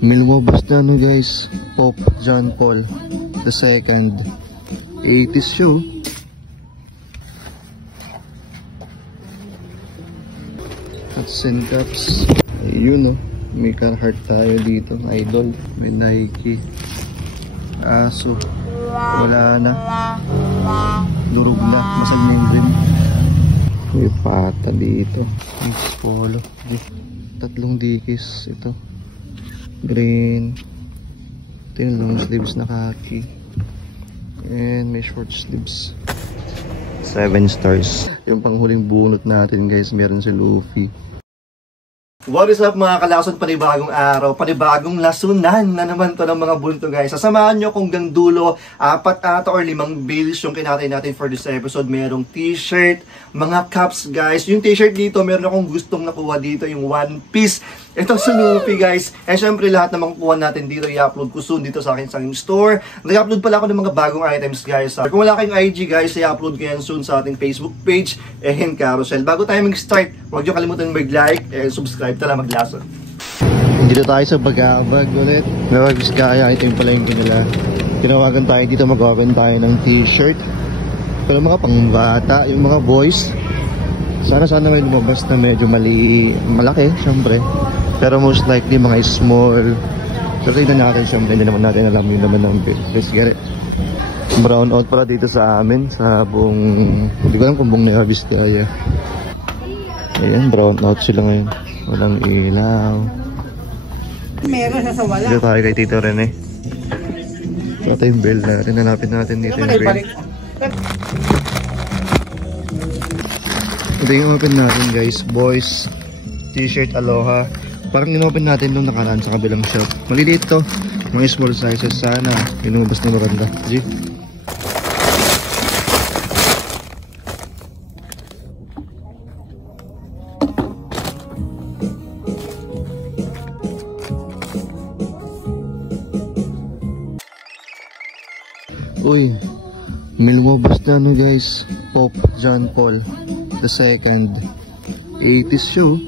Milwaukee na ano guys, Pope John Paul II. 80s show. Hats and cups. Ayun, may Carhartt tayo dito, idol. May Nike. Aso. Wala na. Durog na. Masag na yung rim. May pata dito. May polo. Tatlong dikis. Ito. Green. Ito yung long sleeves na khaki. And may short sleeves. 7 stars. Yung panghuling bunot natin guys, meron si Luffy. What is up mga kalason, panibagong araw, panibagong lasunan na naman to ng mga bunto guys. Sasamahan nyo kung hanggang dulo, 4 ata or 5 bills yung kinatay natin for this episode. Merong t-shirt, mga cups guys. Yung t-shirt dito, meron akong gustong nakuha dito, yung One Piece. Ito si Luffy guys. And syempre lahat na makukuha natin dito, i-upload ko soon dito sa akin sa store. Nag-upload pala ako ng mga bagong items guys. Kung wala kayong IG guys, i-upload ko yan soon sa ating Facebook page and carousel. Bago tayo mag-start, huwag nyo kalimutan mag-like and subscribe. Tala maglason. Dito tayo sa Bagabag ulit. Nabagis kaya, ito yung pala yung nila. Tinawagan tayo dito, mag-open tayo ng t-shirt. Pero mga pangbata, yung mga boys, sana may lumabas na medyo malaki, syempre. Pero most likely mga small. So tignan natin, syempre hindi naman natin alam yung naman ng build. Let's get it. Brown out pala dito sa amin, sa buong, hindi ko alam kung buong Nabagis kaya. Ayan, brown out sila ngayon. Walang ilaw. Meron sa wala. Dito tayo kay Tito Rene. Ito yung bell natin. Hanapin natin dito yung bell. Ito yung open natin guys. Boys t-shirt Aloha. Parang in-open natin nung nakaraan sa kabilang shop. Maliliit to. Mga small sizes. Sana inubas na maganda. G. Uy, Milwaukee na ano guys, Pope John Paul II. 80s show.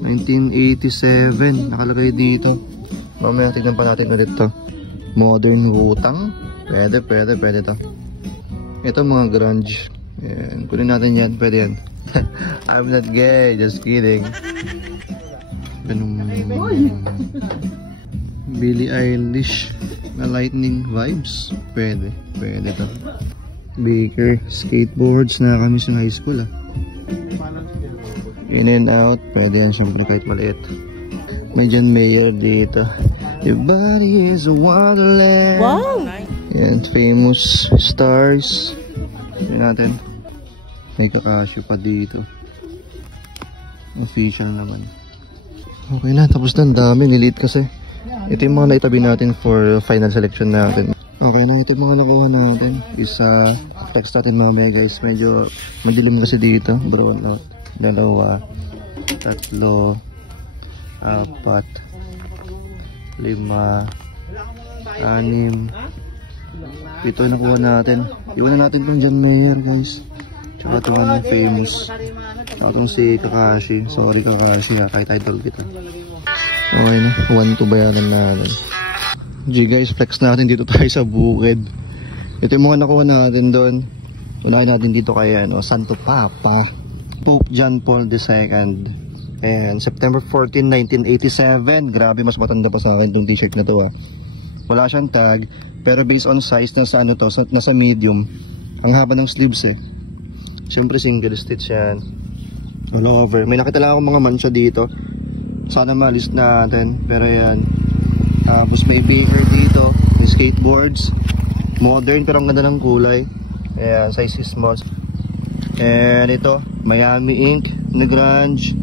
1987 nakalagay dito. Mamaya tignan pa natin ulit to. Modern Wutang. Pwede to. Ito mga grunge. Yan. Kunin natin yan, pwede yan. I'm not gay, just kidding. Billie Eilish na lightning vibes. Pwede to. Baker skateboards na kami sa high school In and out, pwede yan syempre kahit maliit. May John Mayer dito. Your body is a wonderland. Wow! Yan, famous stars. Yan natin. May Kakashi pa dito. Official naman. Okay na, tapos na. Ang dami, nilit kasi. Ito yung mga naitabi natin for final selection natin. Okay na, ito yung mga nakuha natin. Isa, text natin mamaya guys. Medyo madilim kasi dito. Brown out. 2, 3, 4, 5, 6, 7 nakuha natin. Iwan na natin itong John Mayer guys. Tsaka itong ano, famous. Tsaka itong si Kakashi. Sorry Kakashi kahit idol kita. Okay na, 1-2 bayaran natin. Guys, flex natin dito tayo sa bukid. Ito yung mga nakuha natin doon. Unahin natin dito kay Santo Papa Pope John Paul II. And September 14, 1987. Grabe, mas matanda pa sa akin itong t-shirt na to Wala siyang tag, pero based on size, nasa nasa medium. Ang haba ng sleeves Siyempre single stitch yan. All over. May nakita lang akong mga mancha dito. Sana ma-list natin. Pero yan. Tapos may Baker dito. May skateboards. Modern pero ang ganda ng kulay. Ayan, size is small. And ito, Miami Ink na grunge.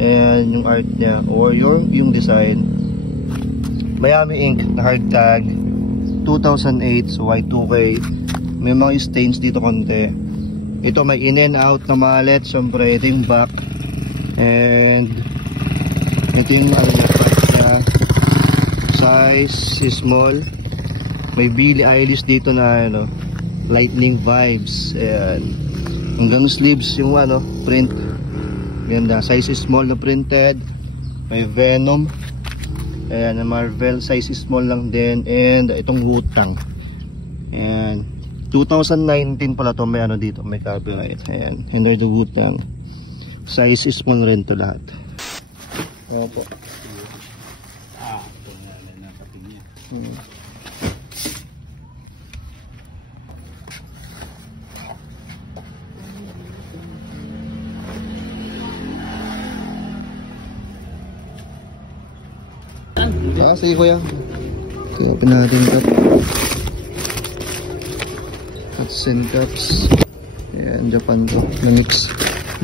And yung art niya or yung design. Miami Ink na hard tag. 2008, so Y2K. May mga stains dito konti. Ito may in and out na mallet. Siyempre ito yung back. And ito yung size is small. May Billie Eilish dito na lightning vibes. Ayan. Hanggang sleeves yung print. Ganda. Size is small na printed. May Venom. Ayan, Marvel, size small lang din. And itong Wu-Tang. Ayan, 2019 pala to, may ano dito, may copyright. Ayan, Henry the Wu-Tang. Size small rin to lahat. Opo. Sige kuya. Kapin natin cup. Hats and cups. Ayan, Japan to. Na-mix.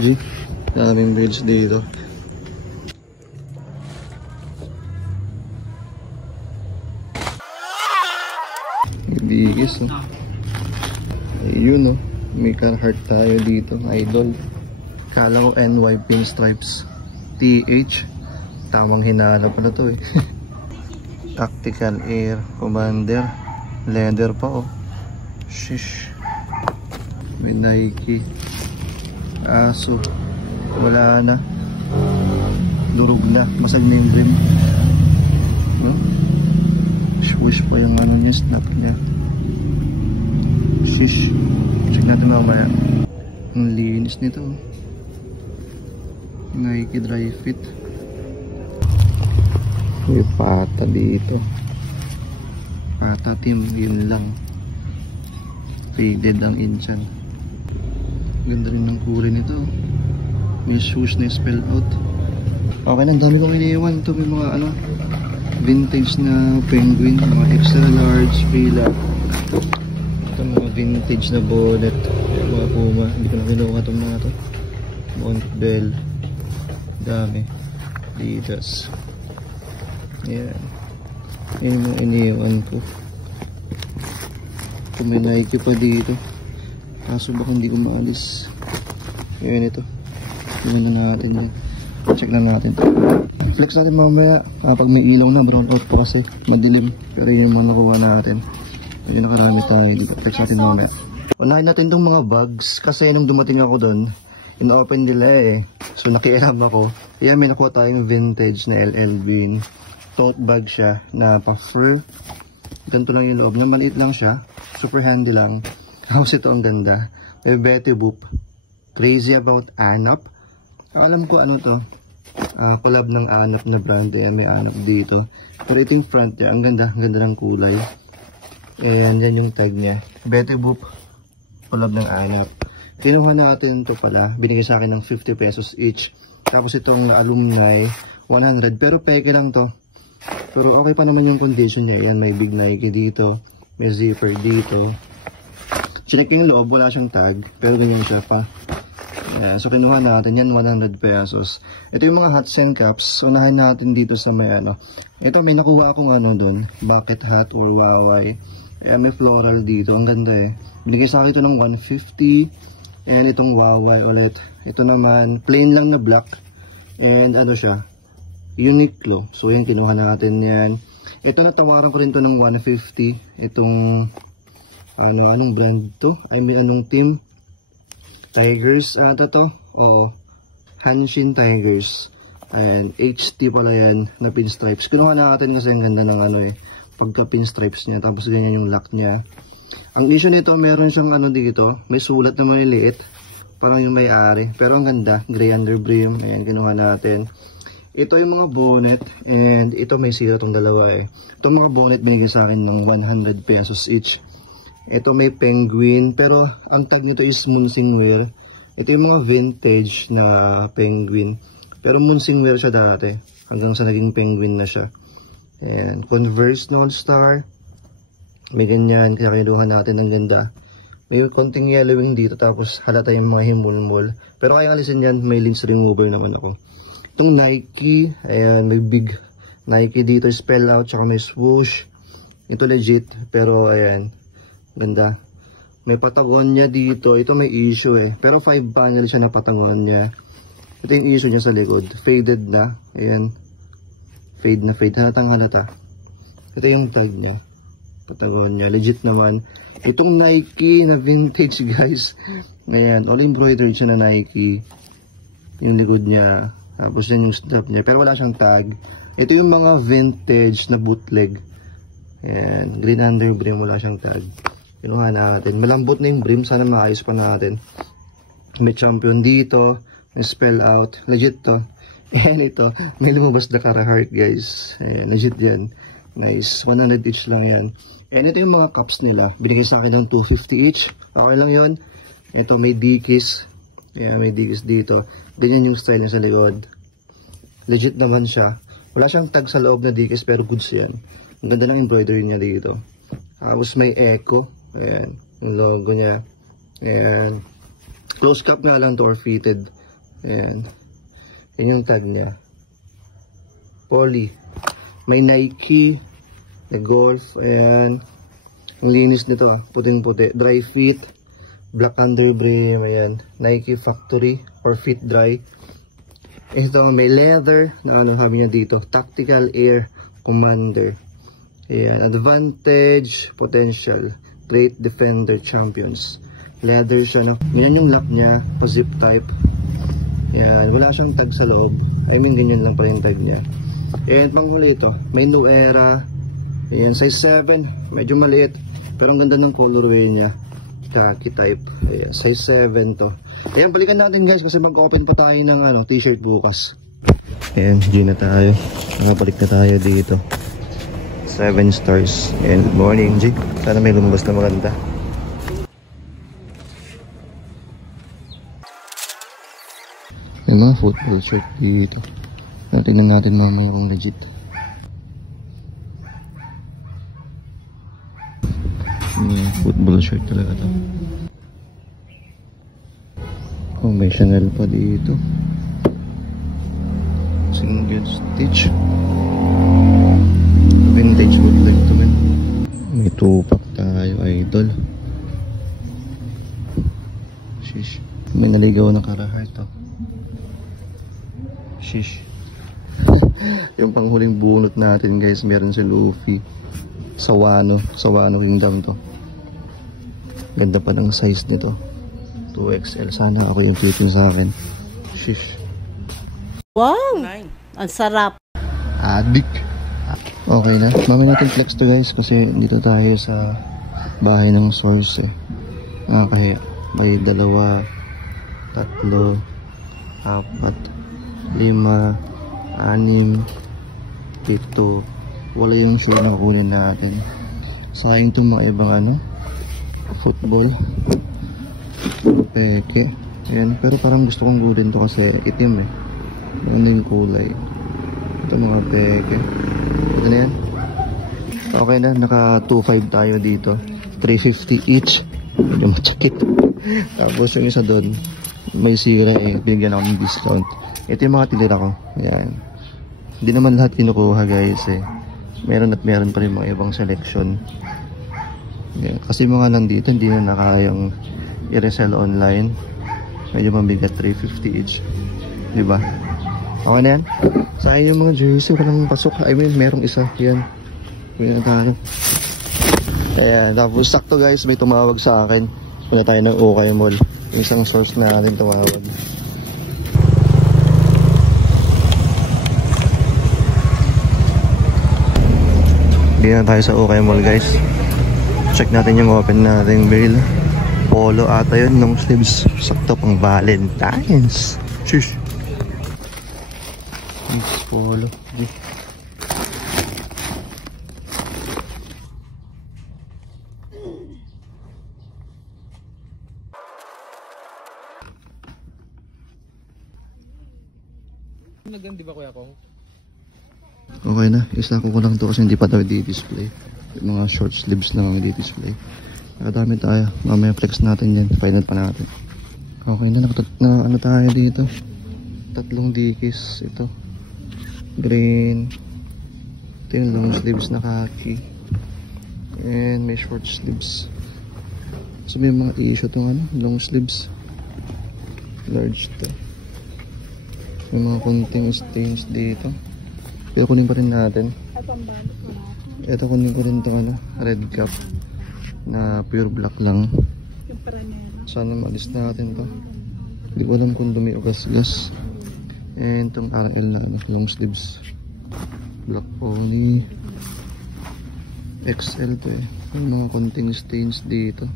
G. Daming bridge dito. Ibigis, no? Ayun, no? May Carhartt tayo dito. Idol. Kala ko NY pinstripes. TH. Tamang hinala pala to eh. Tactical Air Commander. Leather pa, oh. Shish. May Nike. Aso. Wala na. Durog na. Masag na yung rim. No? Swish pa yung ano niya, snap niya. Shish. Check natin mamaya. Ang linis nito. Nike Dry Fit. May pata dito. Pata team, yun lang. Faded ang inchan. Ganda rin ng kulay nito. May swoosh na spell out. Okay na, dami kong iniiwan. Ito may mga ano, vintage na penguin. Mga extra large, fila. Ito mga vintage na bonnet. Mga Puma. Hindi ko na kinuha itong mga ito. Montbell. Dami. Adidas. Yan. Yan yung iniiwan ko. Ito may Nike pa dito. Kaso baka hindi ko maalis. Yan ito. Tingnan na natin yan. Check na natin ito. Flex natin mamaya. Pag may ilaw na, brown out po kasi madilim. Pero yun yung mga nakuha natin. Ayun, nakarami tayo dito. Flex natin mamaya. Unahin natin itong mga bags. Kasi nung dumating ako doon, in-open nila eh. So nakialam ako. Yan, may nakuha tayong vintage na LL Bean. Tote bag siya na pa-fur. Ganito lang yung loob. Maliit lang siya. Super handy lang. Tapos ito ang ganda. May Betty Boop. Crazy about Anap. Alam ko ano to. Collab ng Anap na brand. May Anap dito. Pero ito yung front niya. Ang ganda. Ang ganda ng kulay. And yan yung tag niya. Betty Boop. Collab ng Anap. Kinuha natin ito pala. Binigay sa akin ng 50 pesos each. Tapos itong alumni 100. Pero peke lang to. Pero okay pa naman yung condition niya. Yan, may big Nike dito. May zipper dito. Chinek yung loob, wala siyang tag. Pero ganyan siya pa. So kinuha natin yan, 100 pesos. Ito yung mga hats and caps. Unahin natin dito sa may ano. Ito may nakuha akong ano dun. Bucket hat or waway. Ayan, may floral dito. Ang ganda eh. Binigay sa akin ito ng 150. And itong waway ulit. Ito naman, plain lang na black. And ano siya, Uniqlo. So yan, kinuha natin yan. Ito natawaran ko rin to ng 150. Itong anong brand to? I mean anong team? Tigers ata to? Oo. Hanshin Tigers. And HT pala yan na pinstripes. Kinuha natin kasi ang ganda ng ano eh. Pagka pinstripes niya. Tapos ganyan yung lock niya. Ang issue nito, meron siyang ano dito. May sulat na maliliit. Parang yung may-ari. Pero ang ganda. Gray under brim. Ayan, kinuha natin. Ito yung mga bonnet, and ito may sira tong dalawa eh. Itong mga bonnet binigay sa akin ng 100 pesos each. Ito may penguin, pero ang tag nito is Munsingwear. Ito yung mga vintage na penguin. Pero Munsingwear siya dati, hanggang sa naging penguin na siya. And Converse All Star. May ganyan, kaya kinuha natin ng ganda. May konting yellowing dito, tapos halata yung mga himulmul. Pero kaya alisin yan, may lens remover naman ako. Itong Nike, ayan, may big Nike dito, spell out, tsaka may swoosh. Ito legit, pero ayan, ganda. May Patagonia dito, ito may issue eh. Pero 5 panel siya na Patagonia. Ito yung issue niya sa likod, faded na, ayan. Fade na fade, halatang halata. Ito yung tag niya, Patagonia, legit naman. Itong Nike na vintage guys, ayan, all embroidered siya na Nike. Yung likod niya. Tapos yan yung strap niya. Pero wala siyang tag. Ito yung mga vintage na bootleg. Ayan, green under brim, wala siyang tag. Kinuha natin. Malambot na yung brim, sana maayos pa natin. May champion dito, may spell out, legit to. Ayan ito, may lumabas na Carhartt guys. Ayan, legit yan. Nice, 100 each lang yan. And ito yung mga cups nila, binigay sa akin ng 250 each. Okay lang yon. Ito may Dickies. Ayan, may Dickies dito. Ganyan yung style niya sa likod. Legit naman siya. Wala siyang tag sa loob na Dickies pero goods yan. Ang ganda ng embroidery niya dito. Tapos may Echo. Ayan. Yung logo niya. Ayan. Close cap nga lang to or fitted. Ayan. Yan yung tag niya. Poly. May Nike. Na Golf. Ayan. Ang linis nito puting-puti. Dry fit. Black under brim. Ayan. Nike Factory or Fit Dry. Ito may leather na sabi niya dito, Tactical Air Commander. Ayan, Advantage, Potential, Great Defender Champions. Leather siya, no? Ganyan yung lock niya, pa-zip type. Ayan, wala siyang tag sa loob. I mean, ganyan lang pa yung tag niya. Ayan, panghuli ito, may New Era. Ayan, size 7, medyo maliit. Pero ang ganda ng colorway niya. Khaki type. Ayan, size 7 to. Ayan, balikan natin guys kasi mag-open pa tayo ng t-shirt bukas. Ayan, G na tayo. Nakabalik na tayo dito. 7 stars. Ayan, good morning G. Sana may lumabas na maganda. May mga football shirt dito. Tingnan natin mga murong legit. Football shirt talaga ito. Oh, may Chanel pa dito. Single stitch. Vintage bootleg ito man. May tupak tayo, idol. Shish. May naligaw na Carhartt to. Shish. Yung panghuling bunot natin guys, meron si Luffy. Sa Wano Kingdom to. Ganda pa ng size nito. 2XL. Sana ako yung titin sa akin. Shish. Wow! Ang sarap. Adik. Okay na. Mamaya natin flex to guys kasi dito tayo sa bahay ng source eh. Kaya may 2, 3, 4, 5, 6, 7, 7. Wala yung shoe na kunin natin. Sayang itong mga ibang football. Peke. Ayan. Pero parang gusto kong gulin to kasi itim eh. Ano yung kulay. Ito mga peke. Ito na yan. Okay na. Naka 2.5 tayo dito. 350 each. Medyo matsakit. Tapos yung isa doon, may sira eh. Binigyan ako ng discount. Ito yung mga tinira ko. Ayan. Hindi naman lahat kinukuha guys eh. Meron at meron pa rin mga ibang selection. Ayan. Kasi mga nandito hindi na nakayang i-resell online. Medyo mabigat, 350 each. Diba? Okay na yan. Sa akin yung mga jersey walang pasok. I mean merong isa. Yan. Yan tayo. Ayan. Tapos sakto guys may tumawag sa akin. Punta tayo ng Okay Mall. Yung isang source na natin tumawag. Hindi na tayo sa Okay Mall guys. Check natin yung open nating bail. Polo ata yun, long sleeves. Sakto pang Valentine's. Shush. Polo. Naganda ba kuya ko? Okay na, isa ko lang to kasi hindi pa tayo di-display. Yung mga short sleeves na kami di-display. Nakadami tayo. Mamaya flex natin yan. Final pa natin. Okay na, ano tayo dito? 3 Dickies. Ito. Green. Ito yung long sleeves na khaki. And may short sleeves. So may mga issue itong long sleeves. Large to. May mga konting stains dito. Pero kunin pa rin natin. Ito kunin ko rin itong red cap. Na pure black lang. Sana maalis natin to. Hindi ko alam kung dumi o gas-gas. And itong RL na long sleeves. Black Pony. XL to eh. May mga konting stains dito.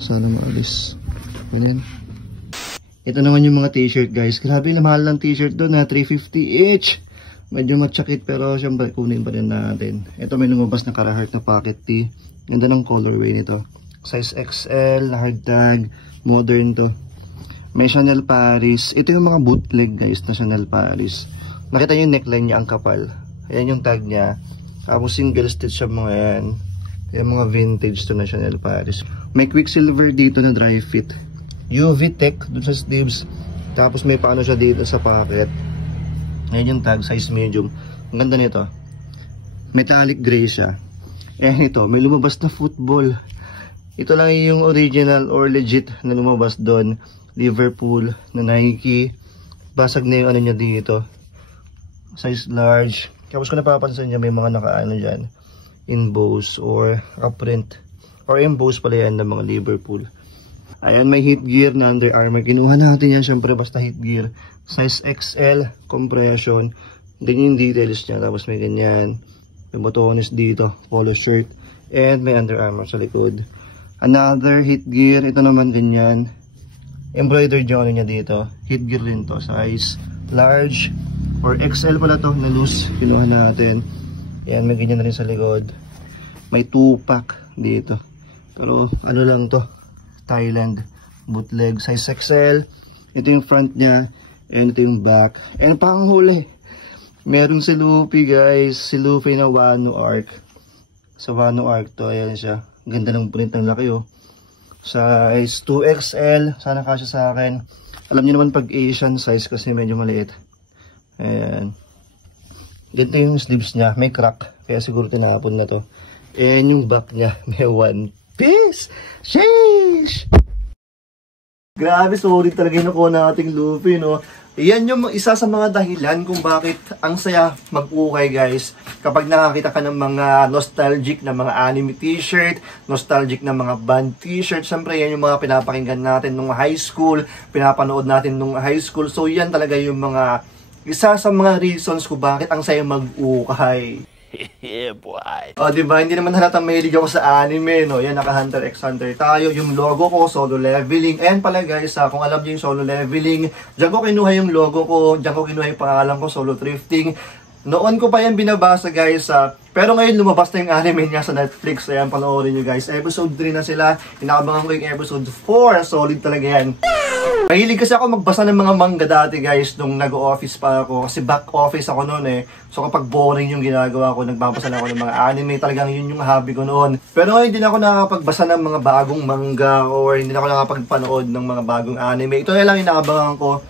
Sana maalis. Ganyan. Ito naman yung mga t-shirt guys. Grabe na mahal ng t-shirt doon na 350 each. Medyo matsakit pero syempre kunin pa rin natin. Ito may lumabas na Carhartt na pocket tee. Ganda ng colorway nito. Size XL, hard tag, modern to. May Chanel Paris. Ito yung mga bootleg guys na Chanel Paris. Nakita nyo yung neckline niya, ang kapal. Ayan yung tag niya. Tapos single stitch siya mga yan. Yung mga vintage to na Chanel Paris. May Quicksilver dito na dry fit. UV Tech dun sa sleeves. Tapos may paano siya dito sa pocket. Ayan yung tag, size medium. Ang ganda nito. Metallic gray siya. Eh ito, may lumabas na football. Ito lang yung original or legit na lumabas doon. Liverpool na Nike. Basag na yung ano niya dito. Size large. Tapos kung napapansin niya, may mga nakaano dyan. Emboss or print. Or emboss pala yan ng mga Liverpool. Ayan, may heat gear na Under Armour. Kinuha natin yan, syempre basta heat gear. Size XL, compression. Ganyan yung details niya. Tapos may ganyan. May botones dito, polo shirt. And may Under Armour sa likod. Another heat gear. Ito naman ganyan. Embroidered yung ano niya dito. Heat gear rin to. Size large. Or XL pala to, na loose. Kinuha natin. Ayan, may ganyan na rin sa likod. May 2-pack dito. Pero ano lang to. Thailand bootleg size XL. Ito yung front niya and ito yung back. And panghuli, meron si Luffy guys, si Luffy na Wano Arc. Sa Wano Arc to, ayan siya. Ganda ng print, ng laki oh. Size 2XL, sana kasya sa akin. Alam niyo naman pag Asian size kasi medyo maliit. Ayan. Ganito yung sleeves niya, may crack, kaya siguro tinapon na to. And yung back niya, may one piece. Sheesh! Grabe, solid talaga yung nakuha nating Luffy, no? Yan yung isa sa mga dahilan kung bakit ang saya mag-ukay, guys. Kapag nakakita ka ng mga nostalgic na mga anime t-shirt, nostalgic na mga band t-shirt, syempre yan yung mga pinapakinggan natin nung high school, pinapanood natin nung high school. So yan talaga yung mga isa sa mga reasons kung bakit ang saya mag-ukay. Yeah, boy. O, diba? Hindi naman halatang mahilig ako sa anime, no? Yan, naka Hunter x Hunter tayo. Yung logo ko, Solo Leveling. And pala guys, kung alam niyo yung Solo Leveling, dyan ko kinuha yung logo ko, dyan ko kinuha yung pangalan ko, Solo Thrifting. Noon ko pa yan binabasa guys, pero ngayon lumabas na yung anime niya sa Netflix. Ayan, panoorin nyo guys. Episode 3 na sila. Inaabangan ko yung episode 4. Solid talaga yan. Mahilig kasi ako magbasa ng mga manga dati guys nung nag-office pa ako. Kasi back office ako noon eh. So kapag boring yung ginagawa ko, nagbabasa na ako ng mga anime. Talagang yun yung hobby ko noon. Pero ngayon hindi na ako nakakapagbasa ng mga bagong manga or hindi na ako nakakapagpanood ng mga bagong anime. Ito na lang inaabangan ko.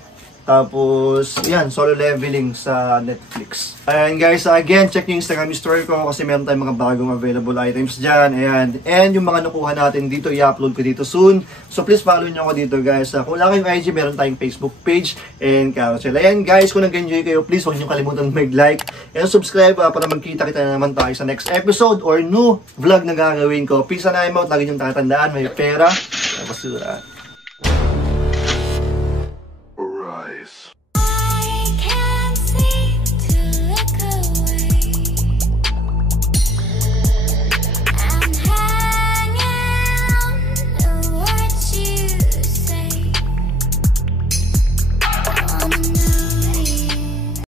Tapos, yan, Solo Leveling sa Netflix. Ayan guys, again, check yung Instagram story ko kasi meron tayong mga bagong available items dyan. Ayan. And yung mga nakuha natin dito, i-upload ko dito soon. So please follow nyo ako dito guys. Kung wala kayong IG, meron tayong Facebook page and carousel. Ayan guys, kung nag-enjoy kayo, please huwag nyo kalimutan mag-like and subscribe para magkita-kita na naman tayo sa next episode or new vlog na gagawin ko. Peace and I'm out. Lagi nyo tatandaan, may pera. Tapos